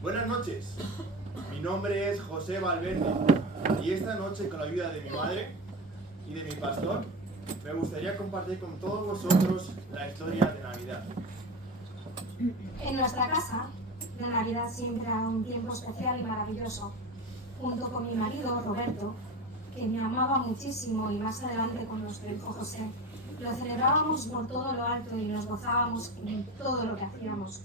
Buenas noches, mi nombre es José Valverde y esta noche, con la ayuda de mi madre y de mi pastor, me gustaría compartir con todos vosotros la historia de Navidad. En nuestra casa, la Navidad siempre era un tiempo especial y maravilloso. Junto con mi marido, Roberto, que me amaba muchísimo, y más adelante con nuestro hijo José, lo celebrábamos por todo lo alto y nos gozábamos en todo lo que hacíamos.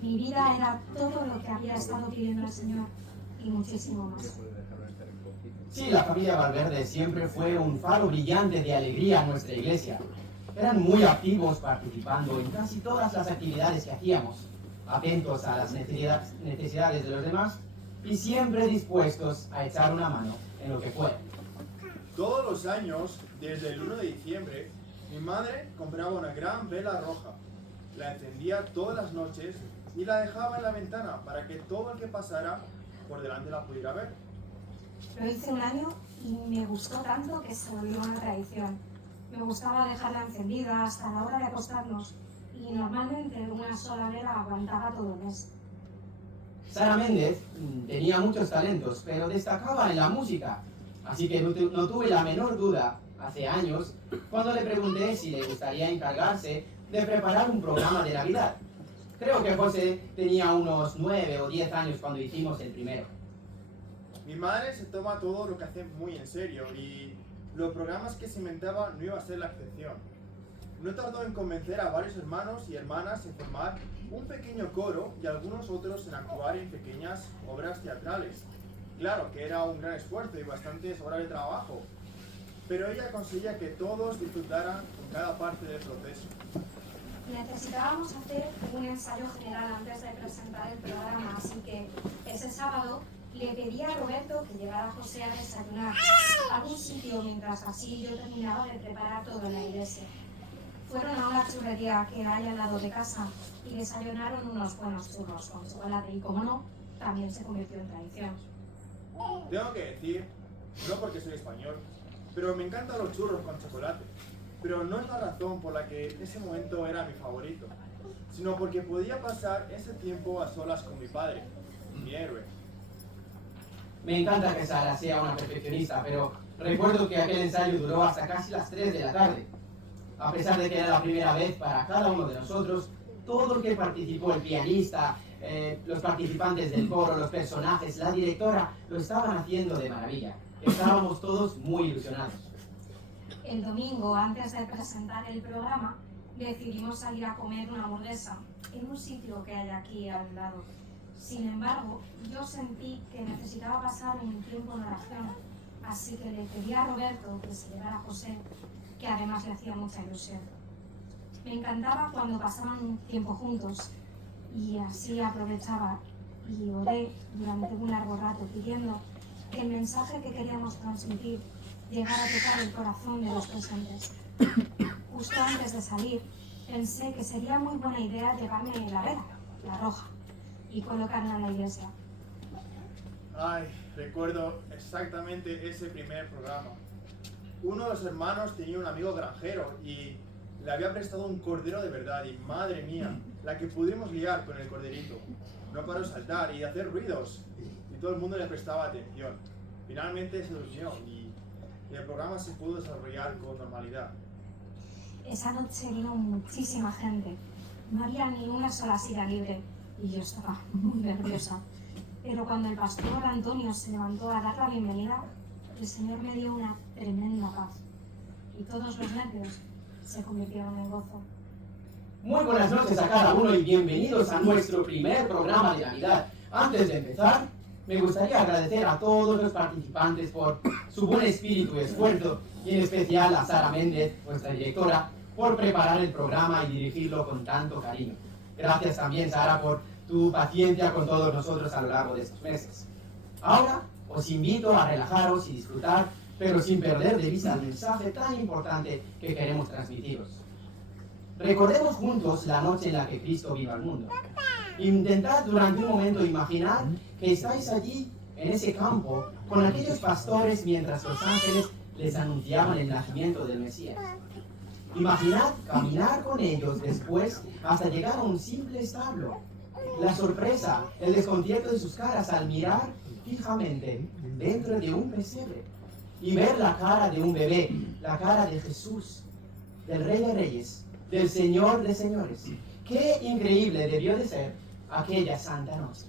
Mi vida era todo lo que había estado pidiendo el Señor y muchísimo más. Sí, la familia Valverde siempre fue un faro brillante de alegría en nuestra iglesia. Eran muy activos participando en casi todas las actividades que hacíamos, atentos a las necesidades de los demás y siempre dispuestos a echar una mano en lo que fuera. Todos los años, desde el 1 de diciembre, mi madre compraba una gran vela roja, la encendía todas las noches y la dejaba en la ventana para que todo el que pasara por delante la pudiera ver. Lo hice un año y me gustó tanto que se volvió una tradición. Me gustaba dejarla encendida hasta la hora de acostarnos y normalmente una sola vela aguantaba todo el mes. Sara Méndez tenía muchos talentos, pero destacaba en la música, así que no tuve la menor duda hace años cuando le pregunté si le gustaría encargarse de preparar un programa de Navidad. Creo que José tenía unos 9 o 10 años cuando hicimos el primero. Mi madre se toma todo lo que hace muy en serio y los programas que se inventaba no iba a ser la excepción. No tardó en convencer a varios hermanos y hermanas en formar un pequeño coro y algunos otros en actuar en pequeñas obras teatrales. Claro que era un gran esfuerzo y bastantes horas de trabajo, pero ella conseguía que todos disfrutaran con cada parte del proceso. Necesitábamos hacer un ensayo general antes de presentar el programa, así que ese sábado le pedí a Roberto que llevara a José a desayunar a algún sitio mientras así yo terminaba de preparar todo en la iglesia. Fueron a una churrería que hay al lado de casa y desayunaron unos buenos churros con chocolate y, como no, también se convirtió en tradición. Tengo que decir, no porque soy español, pero me encantan los churros con chocolate. Pero no es la razón por la que ese momento era mi favorito, sino porque podía pasar ese tiempo a solas con mi padre, mi héroe. Me encanta que Sara sea una perfeccionista, pero recuerdo que aquel ensayo duró hasta casi las 3 de la tarde. A pesar de que era la primera vez para cada uno de nosotros, todo el que participó, el pianista, los participantes del coro, los personajes, la directora, lo estaban haciendo de maravilla. Estábamos todos muy ilusionados. El domingo, antes de presentar el programa, decidimos salir a comer una hamburguesa en un sitio que hay aquí al lado. Sin embargo, yo sentí que necesitaba pasar un tiempo en oración, así que le pedí a Roberto que se llevara a José, que además le hacía mucha ilusión. Me encantaba cuando pasaban un tiempo juntos y así aprovechaba y oré durante un largo rato pidiendo que el mensaje que queríamos transmitir llegara a tocar el corazón de los presentes. Justo antes de salir, pensé que sería muy buena idea llevarme la vela, la roja, y colocarla en la iglesia. Ay, recuerdo exactamente ese primer programa. Uno de los hermanos tenía un amigo granjero y le había prestado un cordero de verdad y madre mía, la que pudimos liar con el corderito. No paró de saltar y de hacer ruidos y todo el mundo le prestaba atención. Finalmente se durmió y el programa se pudo desarrollar con normalidad. Esa noche vino muchísima gente. No había ni una sola silla libre y yo estaba muy nerviosa. Pero cuando el pastor Antonio se levantó a dar la bienvenida, el Señor me dio una tremenda paz y todos los nervios se convirtieron en gozo. Muy buenas noches a cada uno y bienvenidos a nuestro primer programa de Navidad. Antes de empezar, me gustaría agradecer a todos los participantes por su buen espíritu y esfuerzo, y en especial a Sara Méndez, nuestra directora, por preparar el programa y dirigirlo con tanto cariño. Gracias también, Sara, por tu paciencia con todos nosotros a lo largo de estos meses. Ahora os invito a relajaros y disfrutar, pero sin perder de vista el mensaje tan importante que queremos transmitiros. Recordemos juntos la noche en la que Cristo vino al mundo. Intentad durante un momento imaginar que estáis allí, en ese campo, con aquellos pastores mientras los ángeles les anunciaban el nacimiento del Mesías. Imaginad caminar con ellos después hasta llegar a un simple establo. La sorpresa, el desconcierto de sus caras al mirar fijamente dentro de un pesebre y ver la cara de un bebé, la cara de Jesús, del Rey de Reyes, del Señor de Señores. ¡Qué increíble debió de ser aquella santa noche!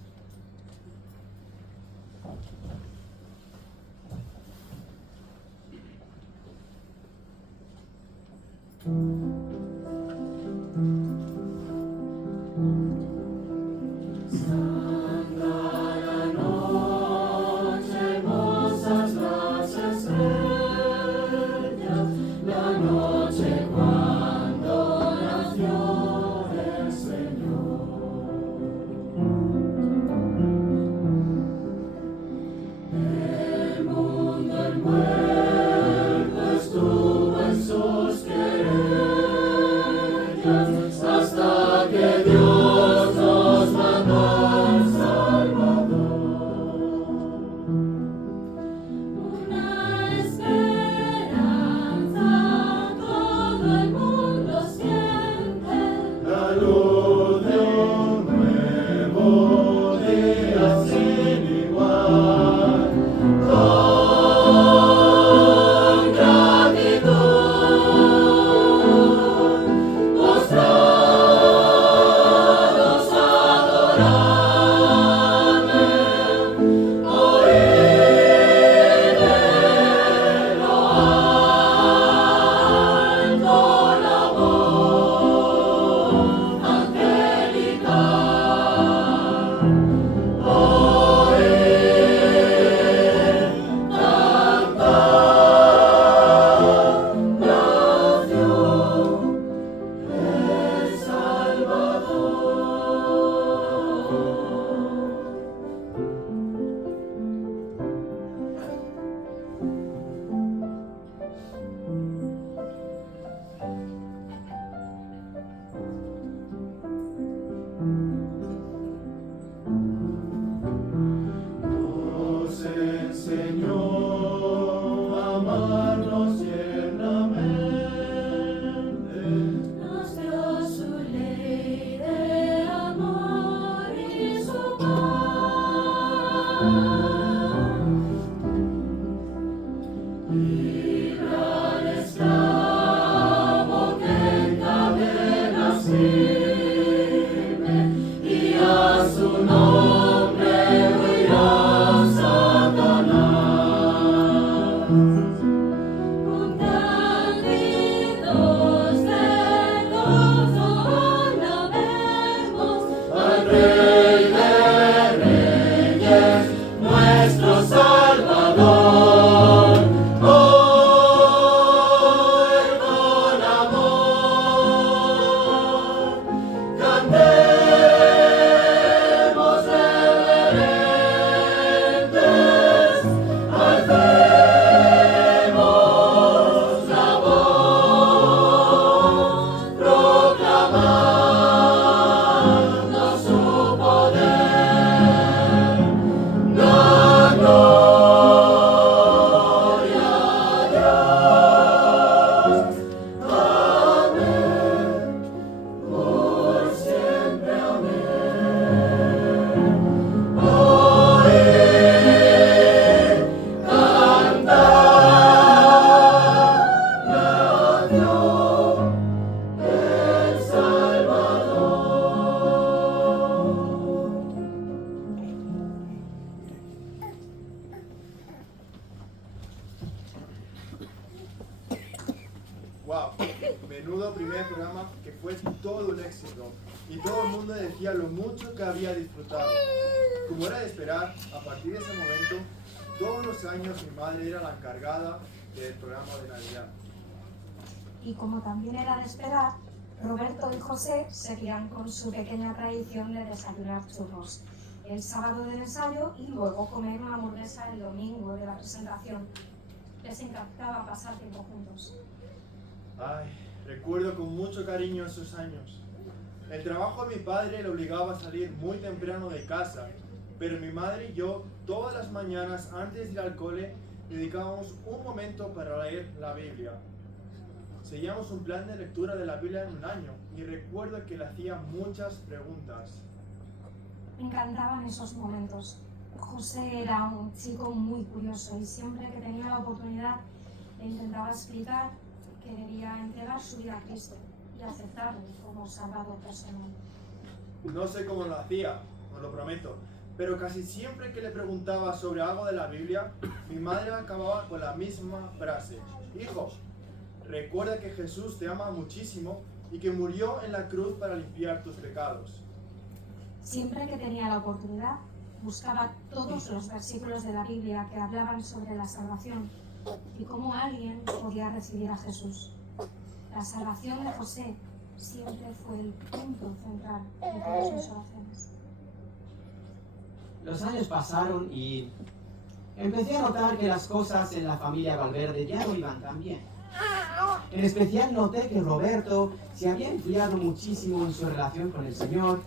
Wow, menudo primer programa que fue todo un éxito y todo el mundo decía lo mucho que había disfrutado. Como era de esperar, a partir de ese momento, todos los años mi madre era la encargada del programa de Navidad. Y como también era de esperar, Roberto y José seguían con su pequeña tradición de desayunar churros el sábado del ensayo y luego comer una hamburguesa el domingo de la presentación. Les encantaba pasar tiempo juntos. Ay, recuerdo con mucho cariño esos años. El trabajo de mi padre le obligaba a salir muy temprano de casa, pero mi madre y yo, todas las mañanas antes de ir al cole, dedicábamos un momento para leer la Biblia. Seguíamos un plan de lectura de la Biblia en un año y recuerdo que le hacía muchas preguntas. Me encantaban esos momentos. José era un chico muy curioso y siempre que tenía la oportunidad le intentaba explicar que debía entregar su vida a Cristo y aceptarlo como salvador personal. No sé cómo lo hacía, os lo prometo, pero casi siempre que le preguntaba sobre algo de la Biblia, mi madre acababa con la misma frase. Hijo, recuerda que Jesús te ama muchísimo y que murió en la cruz para limpiar tus pecados. Siempre que tenía la oportunidad, buscaba todos los versículos de la Biblia que hablaban sobre la salvación y cómo alguien podía recibir a Jesús. La salvación de José siempre fue el punto central de todas mis oraciones. Los años pasaron y empecé a notar que las cosas en la familia Valverde ya no iban tan bien. En especial noté que Roberto se había enfriado muchísimo en su relación con el Señor,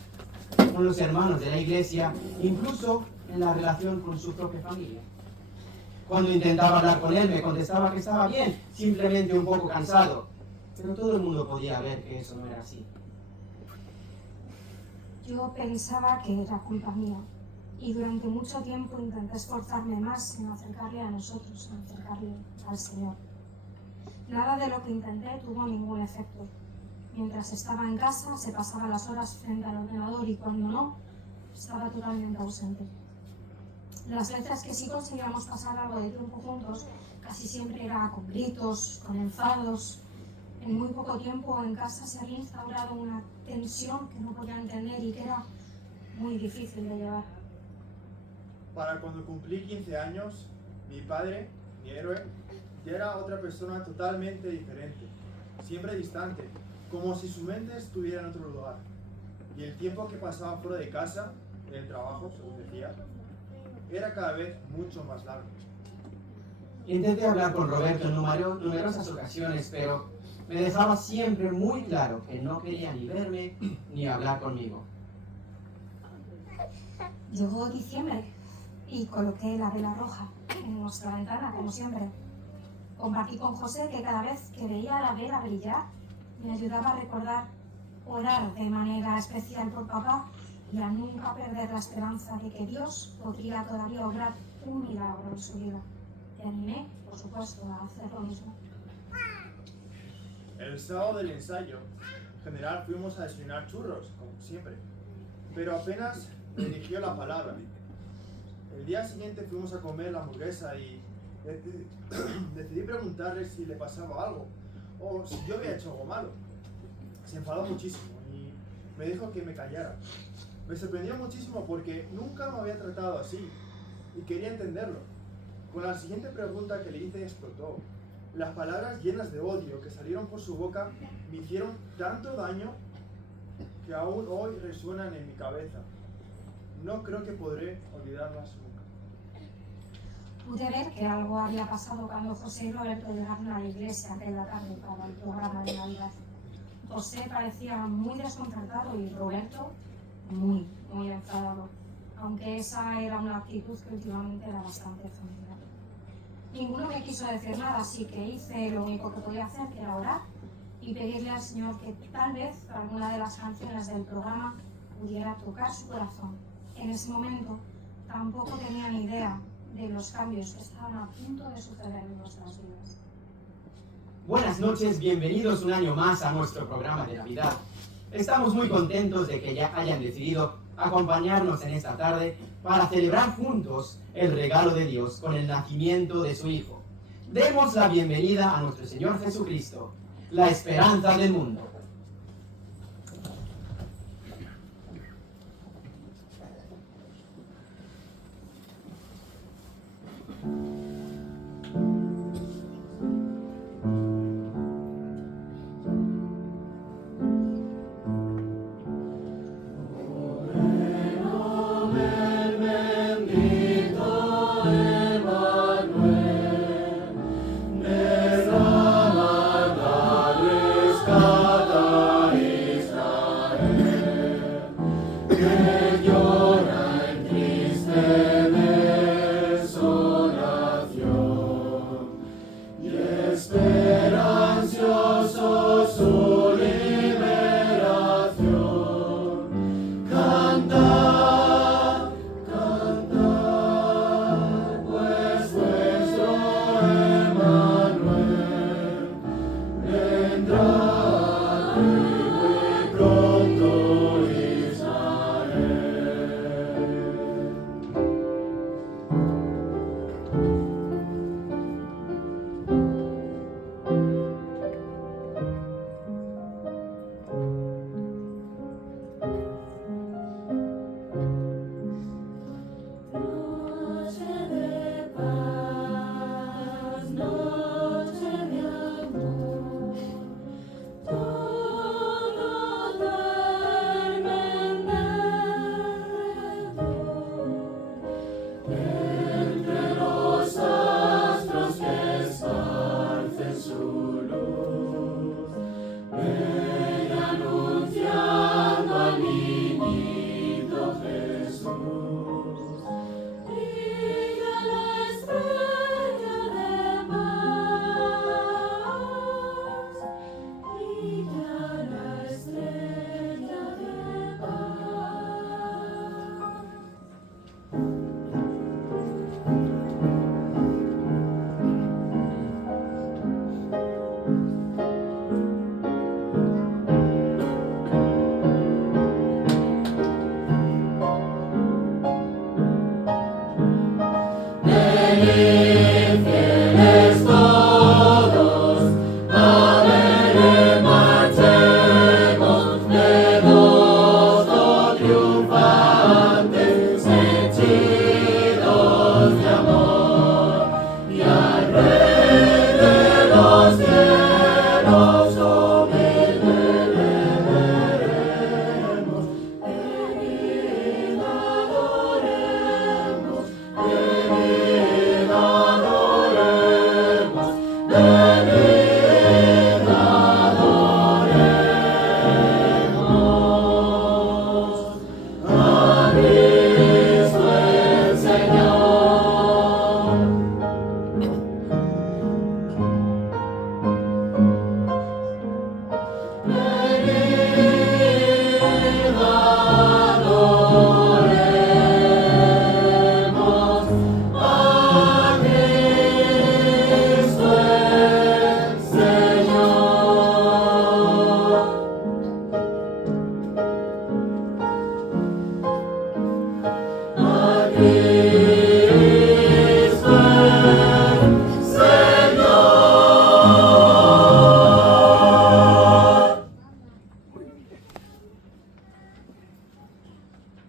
con los hermanos de la iglesia, incluso en la relación con su propia familia. Cuando intentaba hablar con él me contestaba que estaba bien, simplemente un poco cansado, pero todo el mundo podía ver que eso no era así. Yo pensaba que era culpa mía y durante mucho tiempo intenté esforzarme más en acercarle a nosotros, en acercarle al Señor. Nada de lo que intenté tuvo ningún efecto. Mientras estaba en casa, se pasaba las horas frente al ordenador y cuando no, estaba totalmente ausente. Las veces que sí conseguíamos pasar algo de tiempo juntos, casi siempre era con gritos, con enfados. En muy poco tiempo en casa se había instaurado una tensión que no podía entender y que era muy difícil de llevar. Para cuando cumplí 15 años, mi padre, mi héroe, ya era otra persona totalmente diferente, siempre distante, como si su mente estuviera en otro lugar. Y el tiempo que pasaba fuera de casa, en el trabajo, según decía, era cada vez mucho más largo. Intenté hablar con Roberto en numerosas ocasiones, pero me dejaba siempre muy claro que no quería ni verme ni hablar conmigo. Llegó diciembre y coloqué la vela roja en nuestra ventana, como siempre. Compartí con José que cada vez que veía la vela brillar, me ayudaba a recordar orar de manera especial por papá y a nunca perder la esperanza de que Dios podría todavía obrar un milagro en su vida. Te animé, por supuesto, a hacer lo mismo. El sábado del ensayo, en general fuimos a desayunar churros, como siempre, pero apenas me dirigió la palabra. El día siguiente fuimos a comer la hamburguesa y decidí preguntarle si le pasaba algo o si yo había hecho algo malo. Se enfadó muchísimo y me dijo que me callara. Me sorprendió muchísimo porque nunca me había tratado así y quería entenderlo. Con la siguiente pregunta que le hice explotó. Las palabras llenas de odio que salieron por su boca me hicieron tanto daño que aún hoy resuenan en mi cabeza. No creo que podré olvidarlas nunca. Pude ver que algo había pasado cuando José y Roberto llegaron a la iglesia aquella tarde para el programa de Navidad. José parecía muy desconcertado y Roberto muy enfadado, aunque esa era una actitud que últimamente era bastante familiar. Ninguno me quiso decir nada, así que hice lo único que podía hacer, que era orar y pedirle al Señor que tal vez alguna de las canciones del programa pudiera tocar su corazón. En ese momento tampoco tenía ni idea de los cambios que estaban a punto de suceder en nuestras vidas. Buenas noches, bienvenidos un año más a nuestro programa de Navidad. Estamos muy contentos de que ya hayan decidido acompañarnos en esta tarde para celebrar juntos el regalo de Dios con el nacimiento de su Hijo. Demos la bienvenida a nuestro Señor Jesucristo. la esperanza del mundo.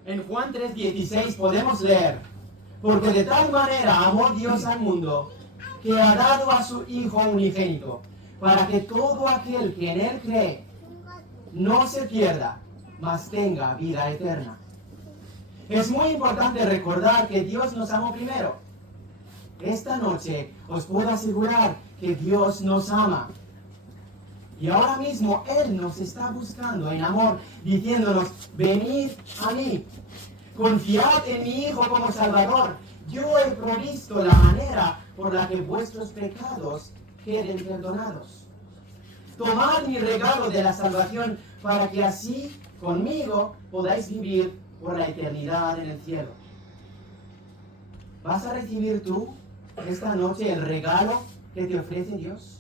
En Juan 3:16 podemos leer: porque de tal manera amó Dios al mundo, que ha dado a su Hijo unigénito, para que todo aquel que en Él cree no se pierda, mas tenga vida eterna. Es muy importante recordar que Dios nos amó primero. Esta noche os puedo asegurar que Dios nos ama. Y ahora mismo Él nos está buscando en amor, diciéndonos: venid a mí, confiad en mi Hijo como Salvador. Yo he provisto la manera por la que vuestros pecados queden perdonados. Tomad mi regalo de la salvación para que así conmigo podáis vivir por la eternidad en el cielo. ¿Vas a recibir tú esta noche el regalo que te ofrece Dios?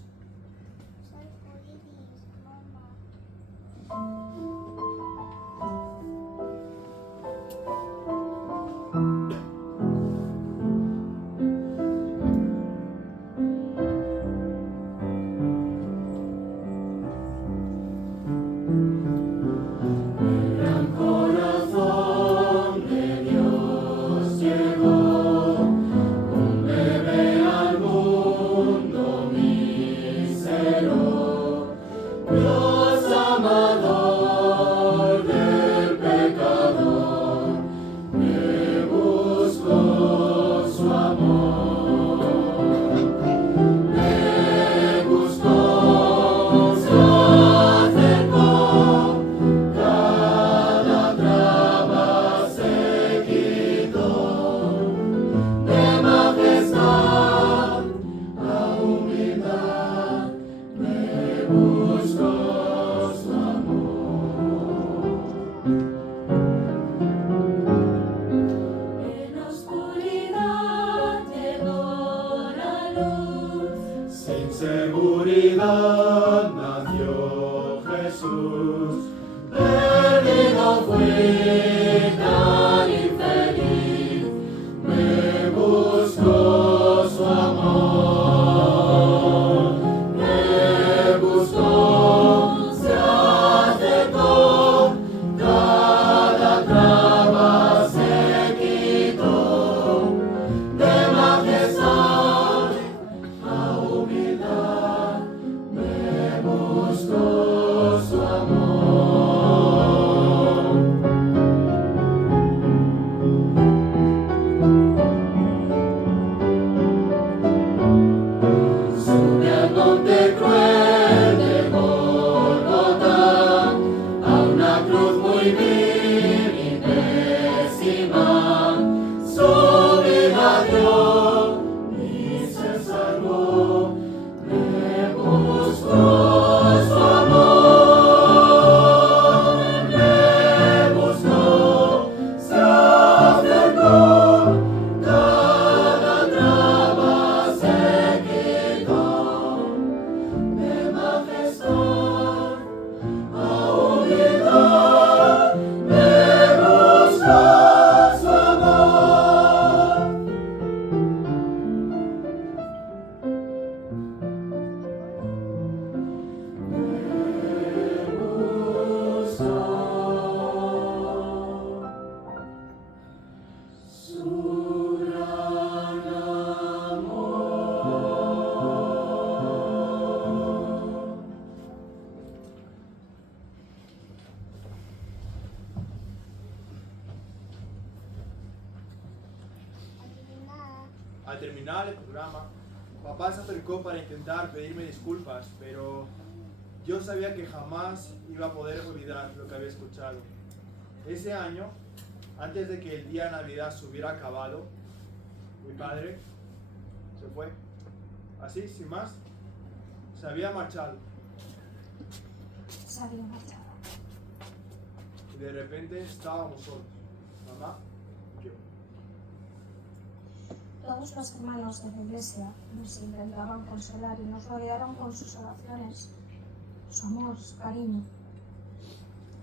seguridad nació Jesús. Perdido fui tan infeliz, me buscó su amor, me buscó, se acercó, cada traba se quitó, de majestad a humildad, me buscó su amor. Sube al monte cruel de Gólgota, a una cruz muy vil y pésima, su vida dio y se salvó, me buscó su amor, me buscó, se acercó, cada traba se quitó, de majestad a humildad, me buscó su amor. Me buscó su gran amor. Al terminar el programa, papá se acercó para intentar pedirme disculpas, pero yo sabía que jamás iba a poder olvidar lo que había escuchado. Ese año, antes de que el día de Navidad se hubiera acabado, mi padre se fue. Así, sin más, se había marchado. Se había marchado. Y de repente estábamos solos, mamá y yo. Todos los hermanos de la iglesia nos intentaban consolar y nos rodearon con sus oraciones, su amor, su cariño.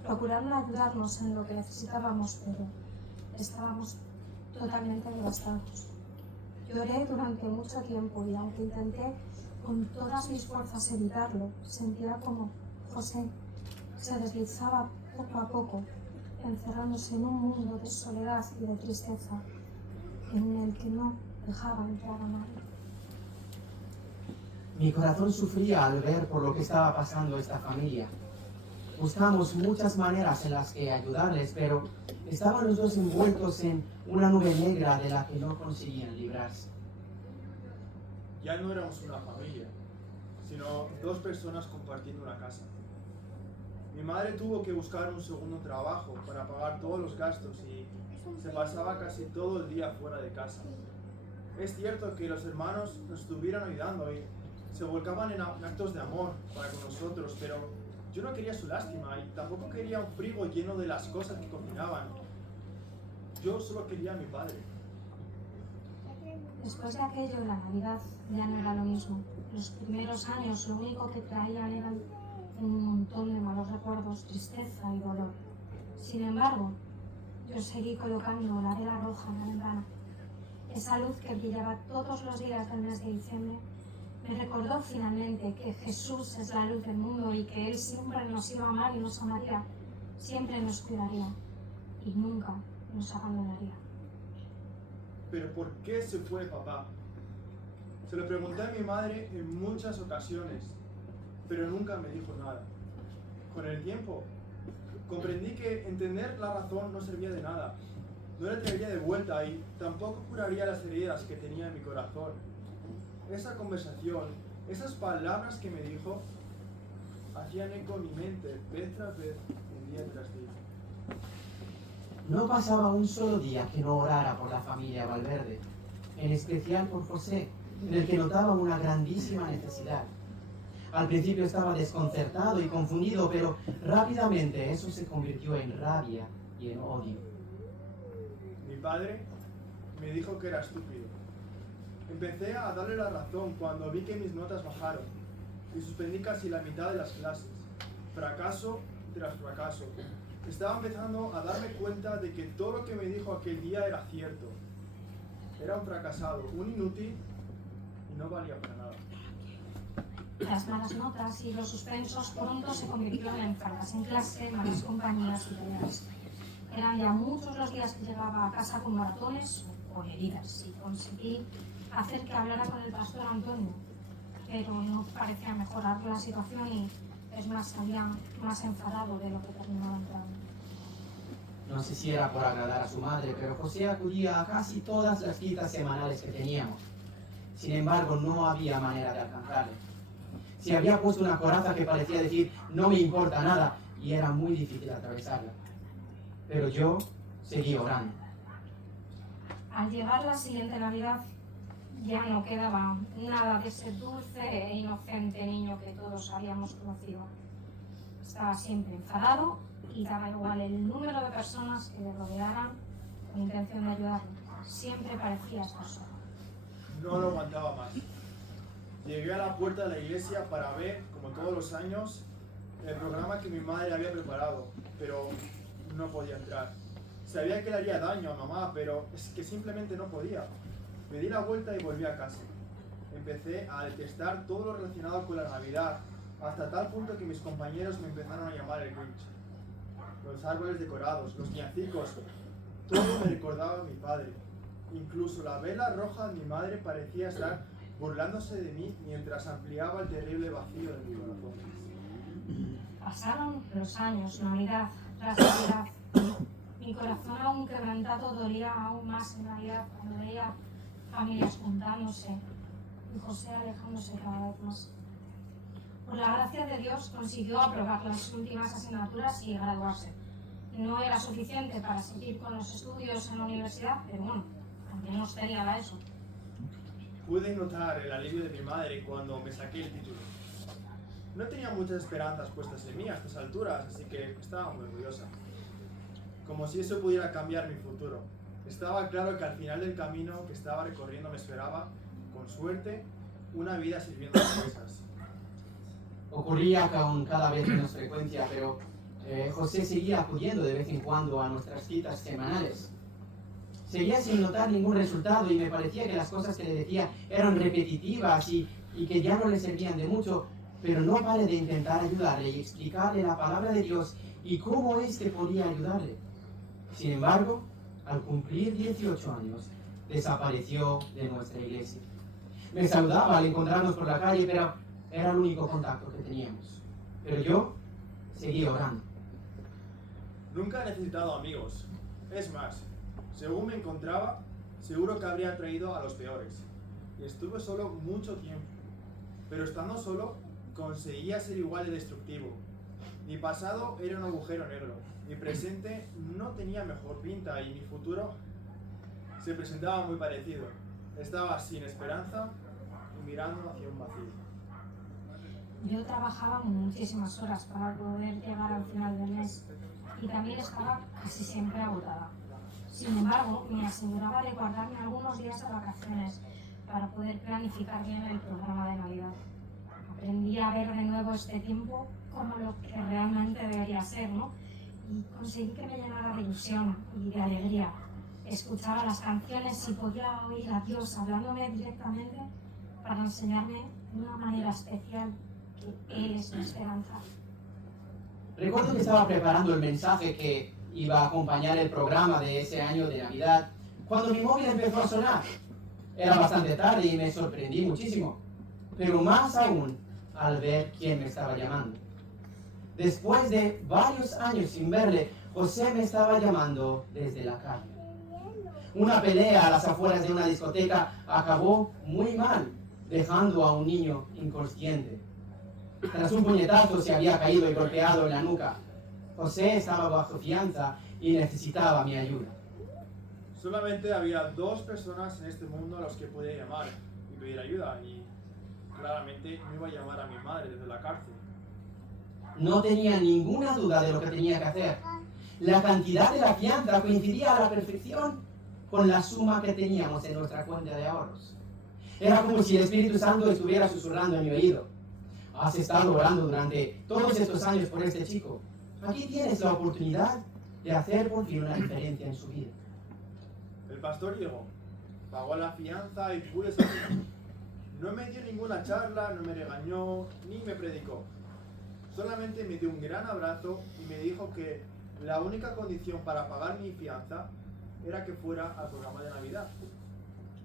Procuraron ayudarnos en lo que necesitábamos, pero estábamos totalmente devastados. Lloré durante mucho tiempo y aunque intenté con todas mis fuerzas evitarlo, sentía como José se deslizaba poco a poco, encerrándose en un mundo de soledad y de tristeza en el que no dejaba entrar a nadie. Mi corazón sufría al ver por lo que estaba pasando esta familia. Buscamos muchas maneras en las que ayudarles, pero estaban los dos envueltos en una nube negra de la que no conseguían librarse. Ya no éramos una familia, sino dos personas compartiendo una casa. Mi madre tuvo que buscar un segundo trabajo para pagar todos los gastos y se pasaba casi todo el día fuera de casa. Es cierto que los hermanos nos estuvieron ayudando y se volcaban en actos de amor para con nosotros, pero yo no quería su lástima y tampoco quería un frigo lleno de las cosas que cocinaban. Yo solo quería a mi padre. Después de aquello, la Navidad ya no era lo mismo. Los primeros años lo único que traían eran un montón de malos recuerdos, tristeza y dolor. Sin embargo, yo seguí colocando la vela roja en la ventana. Esa luz que brillaba todos los días del mes de diciembre me recordó finalmente que Jesús es la luz del mundo y que Él siempre nos iba a amar y nos amaría, siempre nos cuidaría y nunca nos abandonaría. ¿Pero por qué se fue papá? Se lo pregunté a mi madre en muchas ocasiones, pero nunca me dijo nada. Con el tiempo, comprendí que entender la razón no servía de nada. No la traería de vuelta y tampoco curaría las heridas que tenía en mi corazón. Esa conversación, esas palabras que me dijo, hacían eco en mi mente vez tras vez, día tras día. No pasaba un solo día que no orara por la familia Valverde, en especial por José, en el que notaba una grandísima necesidad. Al principio estaba desconcertado y confundido, pero rápidamente eso se convirtió en rabia y en odio. Mi padre me dijo que era estúpido, Empecé a darle la razón cuando vi que mis notas bajaron y suspendí casi la mitad de las clases. Fracaso tras fracaso. Estaba empezando a darme cuenta de que todo lo que me dijo aquel día era cierto. Era un fracasado, un inútil y no valía para nada. Las malas notas y los suspensos pronto se convirtieron en faltas en clase, malas compañías y peleas. Eran ya muchos los días que llegaba a casa con maratones o con heridas y conseguí hacer que hablara con el pastor Antonio, pero no parecía mejorar la situación y es más, salía más enfadado de lo que terminaba entrando. No sé si era por agradar a su madre, pero José acudía a casi todas las citas semanales que teníamos. Sin embargo, no había manera de alcanzarle. Se había puesto una coraza que parecía decir, no me importa nada, y era muy difícil atravesarla. Pero yo seguí orando. Al llegar la siguiente Navidad, ya no quedaba nada de ese dulce e inocente niño que todos habíamos conocido. Estaba siempre enfadado y daba igual el número de personas que le rodearan con intención de ayudarlo. Siempre parecía estar solo. No lo aguantaba más. Llegué a la puerta de la iglesia para ver, como todos los años, el programa que mi madre había preparado, pero no podía entrar. Sabía que le haría daño a mamá, pero es que simplemente no podía. Me di la vuelta y volví a casa. Empecé a detestar todo lo relacionado con la Navidad, hasta tal punto que mis compañeros me empezaron a llamar el Grinch. Los árboles decorados, los villancicos, todo me recordaba a mi padre. Incluso la vela roja de mi madre parecía estar burlándose de mí mientras ampliaba el terrible vacío de mi corazón. Pasaron los años, Navidad tras Navidad. Mi corazón aún quebrantado dolía aún más en Navidad cuando veía familias juntándose y José alejándose cada vez más. Por la gracia de Dios consiguió aprobar las últimas asignaturas y graduarse. No era suficiente para seguir con los estudios en la universidad, pero bueno, al menos tenía la ESO. Pude notar el alivio de mi madre cuando me saqué el título. No tenía muchas esperanzas puestas en mí a estas alturas, así que estaba muy orgullosa. Como si eso pudiera cambiar mi futuro. Estaba claro que al final del camino que estaba recorriendo me esperaba, con suerte, una vida sirviendo a mesas. Ocurría con cada vez menos frecuencia, pero José seguía acudiendo de vez en cuando a nuestras citas semanales. Seguía sin notar ningún resultado y me parecía que las cosas que le decía eran repetitivas y que ya no le servían de mucho, pero no paré de intentar ayudarle y explicarle la palabra de Dios y cómo éste podía ayudarle. Sin embargo, al cumplir 18 años, desapareció de nuestra iglesia. Me saludaba al encontrarnos por la calle, pero era el único contacto que teníamos. Pero yo seguí orando. Nunca he necesitado amigos. Es más, según me encontraba, seguro que habría traído a los peores. Y estuve solo mucho tiempo. Pero estando solo, conseguía ser igual de destructivo. Mi pasado era un agujero negro. Mi presente no tenía mejor pinta y mi futuro se presentaba muy parecido. Estaba sin esperanza y mirando hacia un vacío. Yo trabajaba muchísimas horas para poder llegar al final del mes y también estaba casi siempre agotada. Sin embargo, me aseguraba de guardarme algunos días de vacaciones para poder planificar bien el programa de Navidad. Aprendí a ver de nuevo este tiempo como lo que realmente debería ser, ¿no? Y conseguí que me llenara de ilusión y de alegría. Escuchaba las canciones y podía oír a Dios hablándome directamente para enseñarme de una manera especial que Él es mi esperanza. Recuerdo que estaba preparando el mensaje que iba a acompañar el programa de ese año de Navidad cuando mi móvil empezó a sonar. Era bastante tarde y me sorprendí muchísimo, pero más aún al ver quién me estaba llamando. Después de varios años sin verle, José me estaba llamando desde la calle. Una pelea a las afueras de una discoteca acabó muy mal, dejando a un niño inconsciente. Tras un puñetazo se había caído y golpeado en la nuca. José estaba bajo fianza y necesitaba mi ayuda. Solamente había 2 personas en este mundo a los que podía llamar y pedir ayuda, y claramente no iba a llamar a mi madre desde la cárcel. No tenía ninguna duda de lo que tenía que hacer. La cantidad de la fianza coincidía a la perfección con la suma que teníamos en nuestra cuenta de ahorros. Era como si el Espíritu Santo estuviera susurrando en mi oído. Has estado orando durante todos estos años por este chico. Aquí tienes la oportunidad de hacer por fin una diferencia en su vida. El pastor llegó, pagó la fianza y pude salir. No me dio ninguna charla, no me regañó, ni me predicó. Solamente me dio un gran abrazo y me dijo que la única condición para pagar mi fianza era que fuera al programa de Navidad.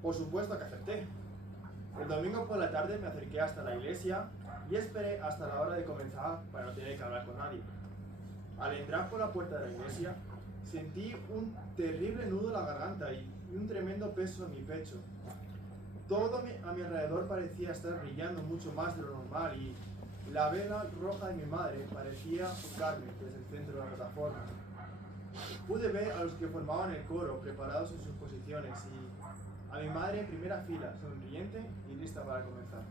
Por supuesto que acepté. El domingo por la tarde me acerqué hasta la iglesia y esperé hasta la hora de comenzar para no tener que hablar con nadie. Al entrar por la puerta de la iglesia, sentí un terrible nudo en la garganta y un tremendo peso en mi pecho. Todo a mi alrededor parecía estar brillando mucho más de lo normal y la vela roja de mi madre parecía tocarme desde el centro de la plataforma. Pude ver a los que formaban el coro preparados en sus posiciones y a mi madre en primera fila, sonriente y lista para comenzar.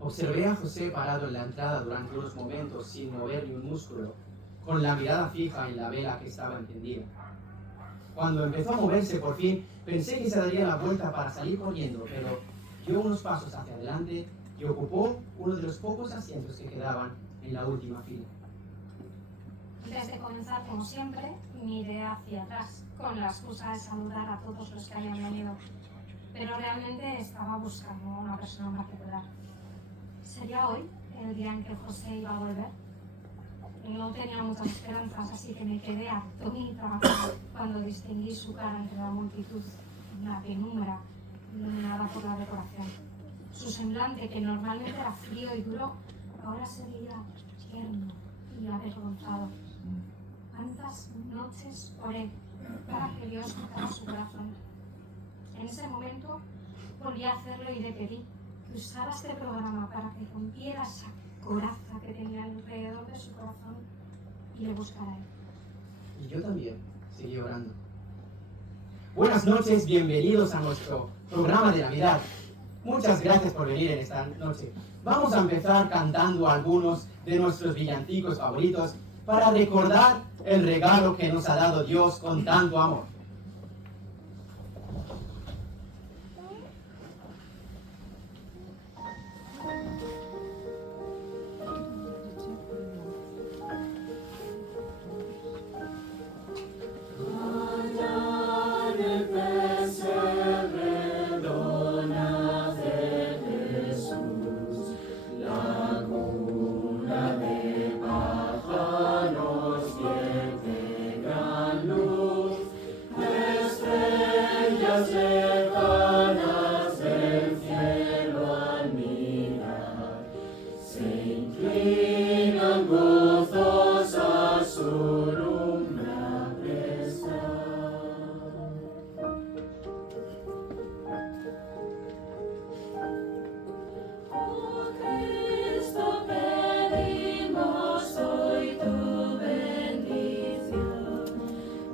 Observé a José parado en la entrada durante unos momentos sin mover ni un músculo, con la mirada fija en la vela que estaba encendida. Cuando empezó a moverse por fin, pensé que se daría la vuelta para salir corriendo, pero dio unos pasos hacia adelante y ocupó uno de los pocos asientos que quedaban en la última fila. Antes de comenzar, como siempre, miré hacia atrás, con la excusa de saludar a todos los que habían venido, pero realmente estaba buscando a una persona en particular. ¿Sería hoy el día en que José iba a volver? No tenía muchas esperanzas, así que me quedé atónita cuando distinguí su cara entre la multitud, en la penumbra iluminada por la decoración. Su semblante, que normalmente era frío y duro, ahora se veía tierno y avergonzado. ¿Cuántas noches oré para que Dios tocara su corazón? En ese momento volví a hacerlo y le pedí que usara este programa para que rompiera esa coraza que tenía alrededor de su corazón y le buscara a él. Y yo también seguí orando. Buenas noches, bienvenidos a nuestro programa de Navidad. Muchas gracias por venir en esta noche. Vamos a empezar cantando algunos de nuestros villancicos favoritos para recordar el regalo que nos ha dado Dios con tanto amor.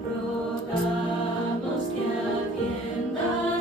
Rogamos que atiendas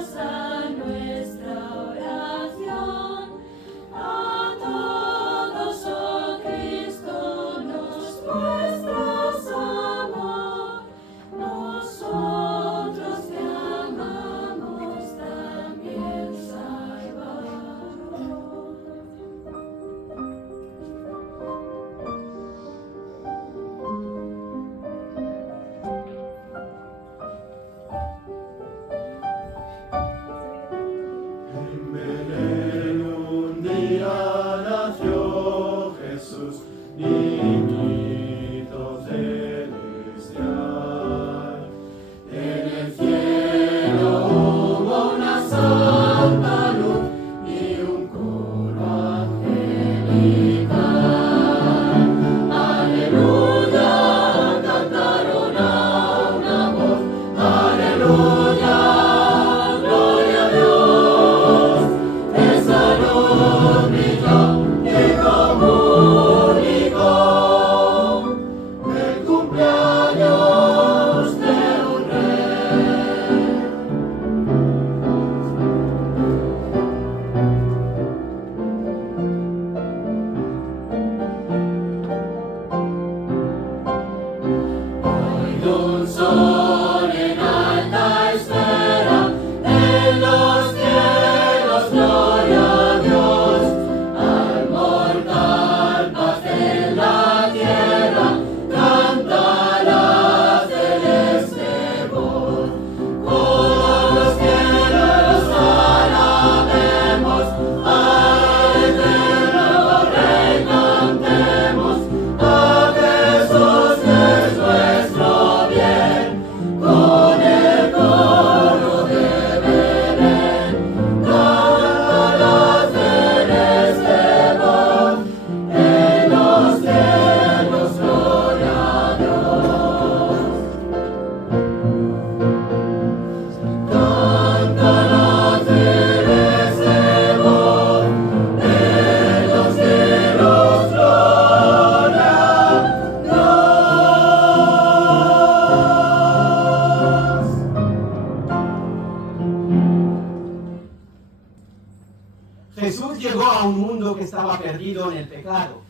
Jesús llegó a un mundo que estaba perdido en el pecado,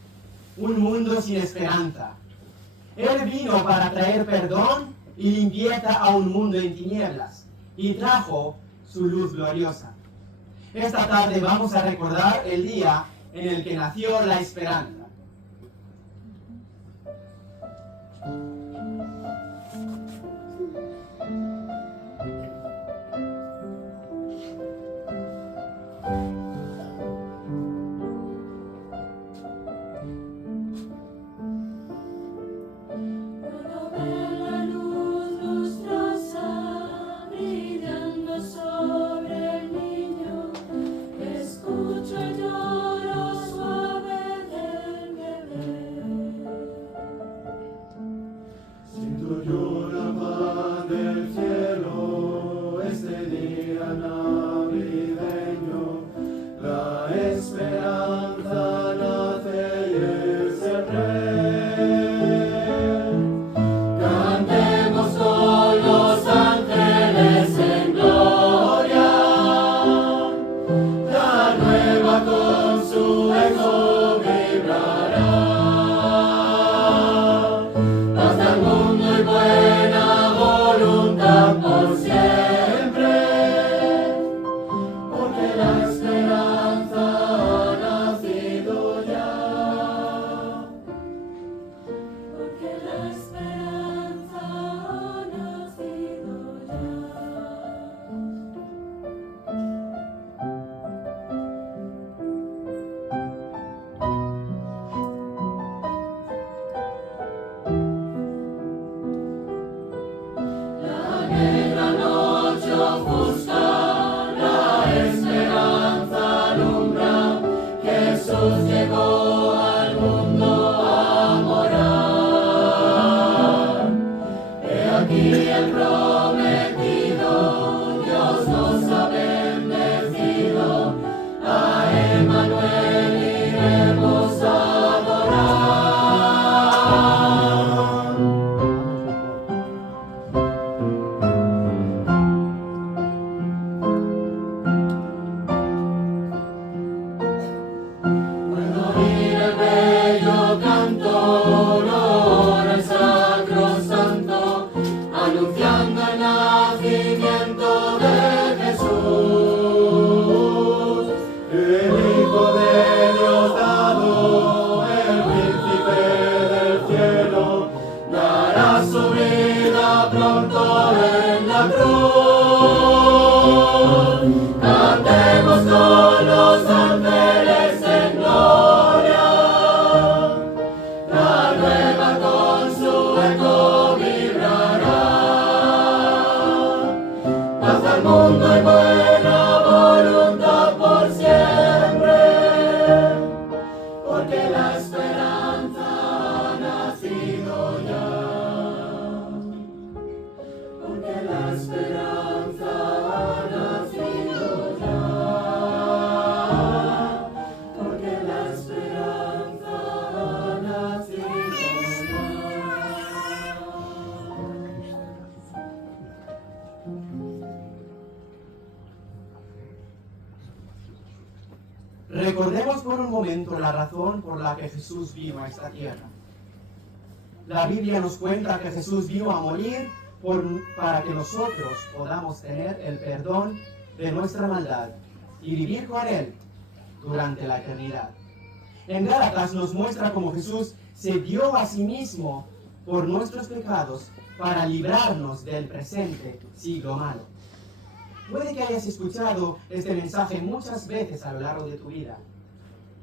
un mundo sin esperanza. Él vino para traer perdón y limpieza a un mundo en tinieblas y trajo su luz gloriosa. Esta tarde vamos a recordar el día en el que nació la esperanza. Recordemos por un momento la razón por la que Jesús vino a esta tierra. La Biblia nos cuenta que Jesús vino a morir para que nosotros podamos tener el perdón de nuestra maldad y vivir con Él durante la eternidad. En Gálatas nos muestra cómo Jesús se dio a sí mismo por nuestros pecados para librarnos del presente siglo malo. Puede que hayas escuchado este mensaje muchas veces a lo largo de tu vida,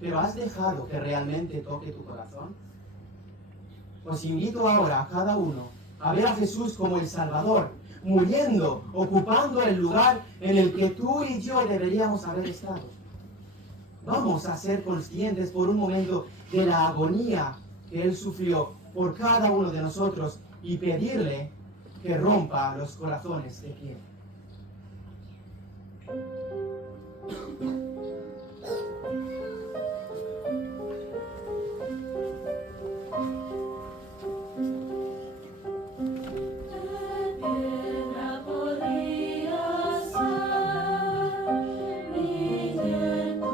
pero ¿has dejado que realmente toque tu corazón? Os invito ahora a cada uno a ver a Jesús como el Salvador, muriendo, ocupando el lugar en el que tú y yo deberíamos haber estado. Vamos a ser conscientes por un momento de la agonía que Él sufrió por cada uno de nosotros y pedirle que rompa los corazones de piedra. Podría ser mi nieto.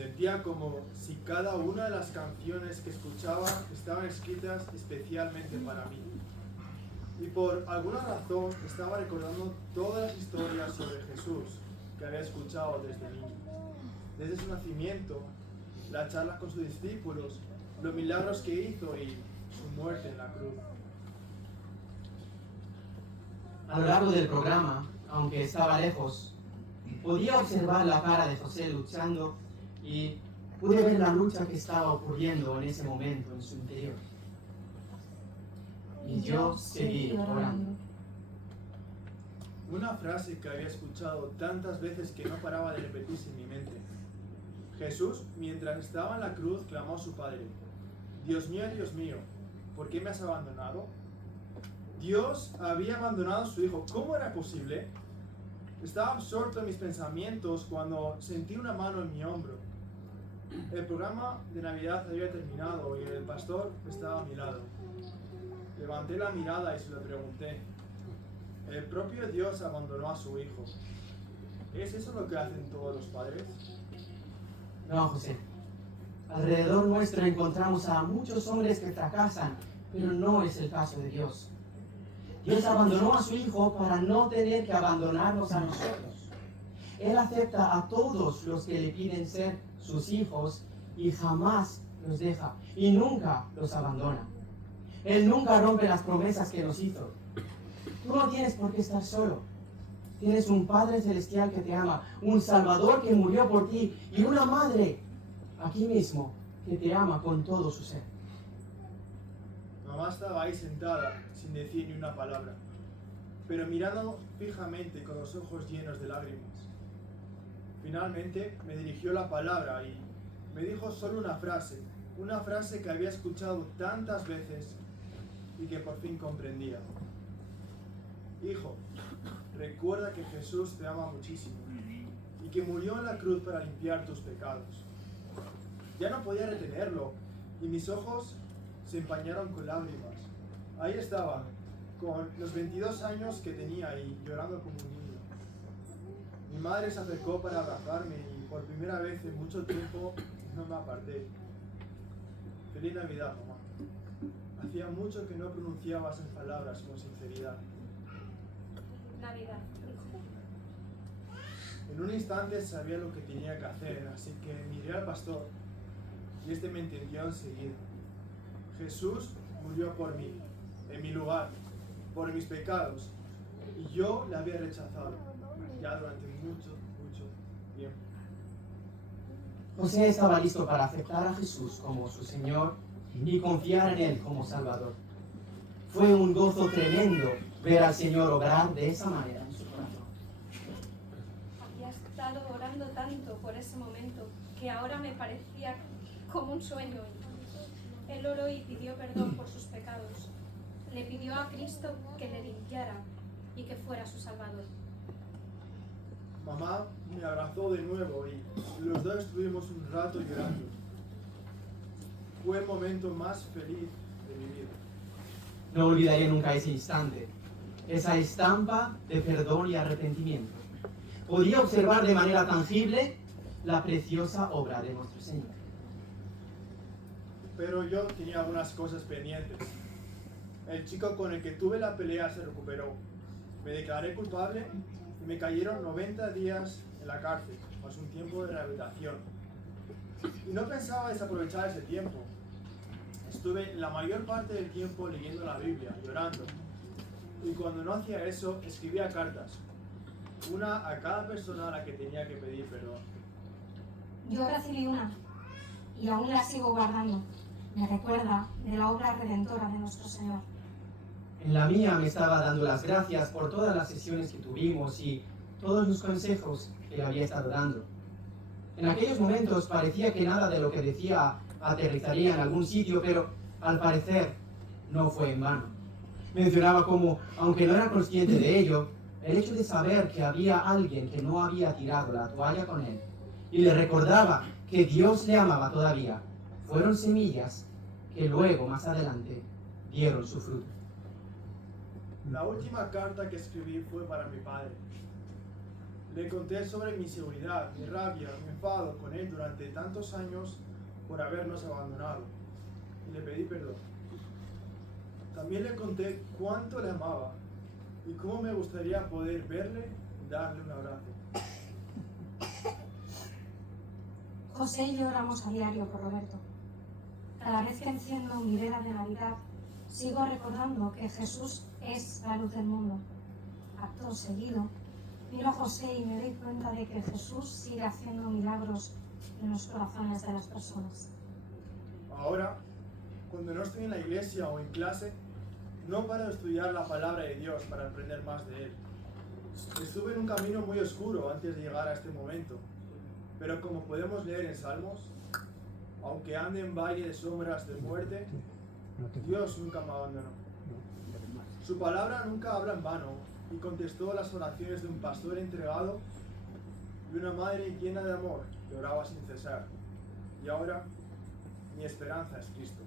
Sentía como si cada una de las canciones que escuchaba estaban escritas especialmente para mí. Y por alguna razón estaba recordando todas las historias sobre Jesús que había escuchado desde niño. Desde su nacimiento, las charlas con sus discípulos, los milagros que hizo y su muerte en la cruz. A lo largo del programa, aunque estaba lejos, podía observar la cara de José luchando y pude ver la lucha que estaba ocurriendo en ese momento en su interior. Y yo seguí orando. Una frase que había escuchado tantas veces que no paraba de repetirse en mi mente. Jesús, mientras estaba en la cruz, clamó a su Padre: Dios mío, ¿por qué me has abandonado? Dios había abandonado a su Hijo. ¿Cómo era posible? Estaba absorto en mis pensamientos cuando sentí una mano en mi hombro. El programa de Navidad había terminado y el pastor estaba a mi lado. Levanté la mirada y se lo pregunté: ¿el propio Dios abandonó a su Hijo? ¿Es eso lo que hacen todos los padres? No, José. Alrededor nuestro encontramos a muchos hombres que fracasan, pero no es el caso de Dios. Dios abandonó a su Hijo para no tener que abandonarnos a nosotros. Él acepta a todos los que le piden ser sus hijos y jamás los deja y nunca los abandona. Él nunca rompe las promesas que nos hizo. Tú no tienes por qué estar solo. Tienes un Padre Celestial que te ama, un Salvador que murió por ti y una Madre aquí mismo que te ama con todo su ser. Mamá estaba ahí sentada, sin decir ni una palabra, pero mirando fijamente con los ojos llenos de lágrimas. Finalmente me dirigió la palabra y me dijo solo una frase que había escuchado tantas veces y que por fin comprendía. Hijo, recuerda que Jesús te ama muchísimo y que murió en la cruz para limpiar tus pecados. Ya no podía retenerlo y mis ojos se empañaron con lágrimas. Ahí estaba, con los 22 años que tenía y llorando como un niño. Mi madre se acercó para abrazarme y por primera vez en mucho tiempo no me aparté. Feliz Navidad, mamá. Hacía mucho que no pronunciaba esas palabras con sinceridad. Navidad, En un instante sabía lo que tenía que hacer, así que miré al pastor y este me entendió enseguida. Jesús murió por mí, en mi lugar, por mis pecados, Y yo le había rechazado ya durante mucho tiempo. José estaba listo para aceptar a Jesús como su Señor y confiar en Él como Salvador. Fue un gozo tremendo ver al Señor obrar de esa manera en su corazón. Había estado orando tanto por ese momento que ahora me parecía como un sueño. Él oró y pidió perdón por sus pecados. Le pidió a Cristo que le limpiara y que fuera su Salvador. Mamá me abrazó de nuevo y los dos estuvimos un rato llorando. Fue el momento más feliz de mi vida. No olvidaré nunca ese instante, esa estampa de perdón y arrepentimiento. Podía observar de manera tangible la preciosa obra de nuestro Señor. Pero yo tenía algunas cosas pendientes. El chico con el que tuve la pelea se recuperó. Me declaré culpable y me cayeron 90 días en la cárcel, más un tiempo de rehabilitación. Y no pensaba desaprovechar ese tiempo. Estuve la mayor parte del tiempo leyendo la Biblia, llorando. Y cuando no hacía eso, escribía cartas. Una a cada persona a la que tenía que pedir perdón. Yo recibí una y aún la sigo guardando. Me recuerda de la obra redentora de nuestro Señor. En la mía me estaba dando las gracias por todas las sesiones que tuvimos y todos los consejos que le había estado dando. En aquellos momentos parecía que nada de lo que decía aterrizaría en algún sitio, pero al parecer no fue en vano. Mencionaba cómo, aunque no era consciente de ello, el hecho de saber que había alguien que no había tirado la toalla con él y le recordaba que Dios le amaba todavía, fueron semillas que luego, más adelante, dieron su fruto. La última carta que escribí fue para mi padre. Le conté sobre mi inseguridad, mi rabia, mi enfado con él durante tantos años por habernos abandonado. Y le pedí perdón. También le conté cuánto le amaba y cómo me gustaría poder verle y darle un abrazo. José y yo oramos a diario por Roberto. Cada vez que enciendo mi vela de Navidad, sigo recordando que Jesús es la luz del mundo. Acto seguido, miro a José y me doy cuenta de que Jesús sigue haciendo milagros en los corazones de las personas. Ahora, cuando no estoy en la iglesia o en clase, no paro de estudiar la palabra de Dios para aprender más de Él. Estuve en un camino muy oscuro antes de llegar a este momento, pero como podemos leer en Salmos, aunque ande en valle de sombras de muerte, Dios nunca me abandonó. Su palabra nunca habla en vano y contestó las oraciones de un pastor entregado y una madre llena de amor que oraba sin cesar. Y ahora, mi esperanza es Cristo.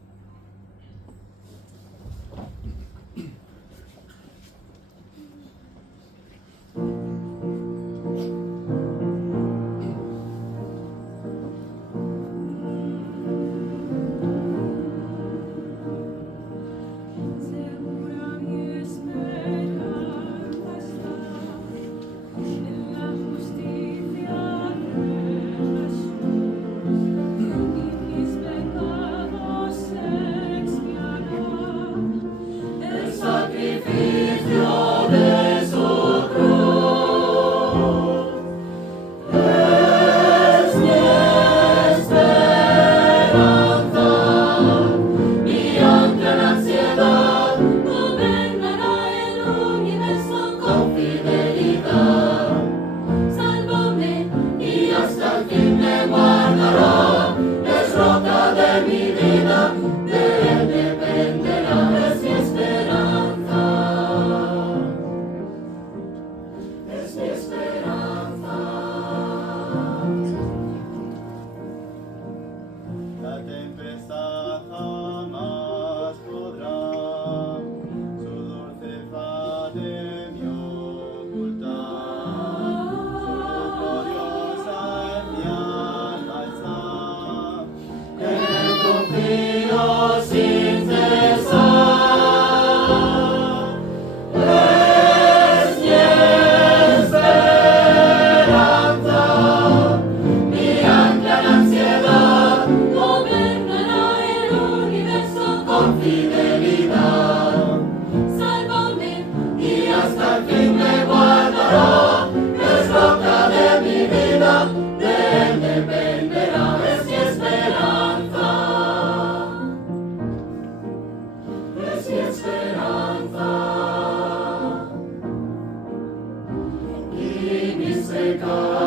se cae.